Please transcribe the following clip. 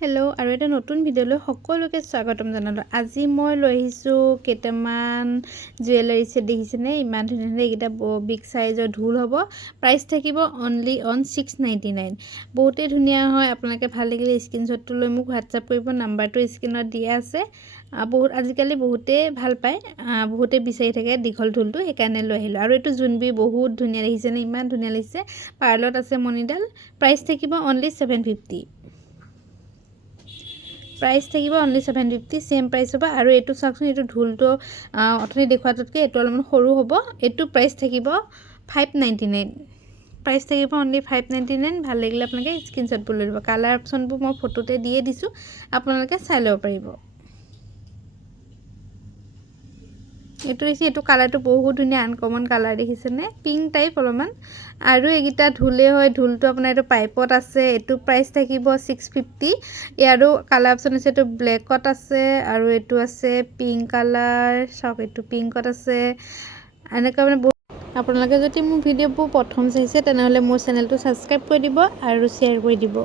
Hello' আৰু এটা নতুন ভিডিঅ'লৈ সকলোকে স্বাগতম জনালোঁ। আজি মই লৈ আহিছোঁ কেইটামান জুৱেলাৰী ছেট। দেখিছেনে ইমান ধুনীয়া ধুনীয়া এইকেইটা বিগ চাইজৰ ঢোল হ'ব। প্ৰাইচ থাকিব অনলি অন 699। বহুতেই ধুনীয়া হয়। আপোনালোকে ভাল লাগিলে স্ক্ৰীনশ্বটটো লৈ মোক হোৱাটছআপ কৰিব। নাম্বাৰটো স্ক্ৰীনত দিয়া আছে। আজিকালি বহুতেই ভাল পায়, বহুতেই বিচাৰি থাকে দীঘল ঢোলটো, সেইকাৰণে লৈ আহিলোঁ। আৰু এইটো জোনবিৰি বহুত ধুনীয়া দেখিছেনে, ইমান ধুনীয়া লাগিছে। পাৰ্লত আছে মণিডাল। প্ৰাইচ থাকিব অনলি 750। প্ৰাইচ থাকিব অনলি 750, চেম প্ৰাইচ হ'ব। আৰু এইটো চাওকচোন, এইটো ঢোলটো অথনি দেখুৱাটোতকৈ এইটো অলপমান সৰু হ'ব। এইটো প্ৰাইচ থাকিব 599। প্ৰাইচ থাকিব অনলি 599। ভাল লাগিলে আপোনালোকে স্ক্ৰীনশ্বটবোৰ লৈ ল'ব। কালাৰ অপশ্যনবোৰ মই ফটোতে দিয়ে দিছোঁ, আপোনালোকে চাই ল'ব পাৰিব। এইটো কালাৰটো বহুত ধুনীয়া, আনকমন কালাৰ দেখিছেনে, পিংক টাইপ অলপমান। আৰু এইকেইটা ঢোলেই হয়। ঢোলটো আপোনাৰ এইটো পাইপত আছে। এইটো প্ৰাইচ থাকিব 650। ইয়াৰো কালাৰ অপশ্যন আছে। এইটো ব্লেকত আছে আৰু এইটো আছে পিংক কালাৰ। চাওক, এইটো পিংকত আছে। এনেকুৱা মানে বহুত। আপোনালোকে যদি মোৰ ভিডিঅ'বোৰ প্ৰথম চাইছে তেনেহ'লে মোৰ চেনেলটো ছাবস্ক্ৰাইব কৰি দিব আৰু শ্বেয়াৰ কৰি দিব।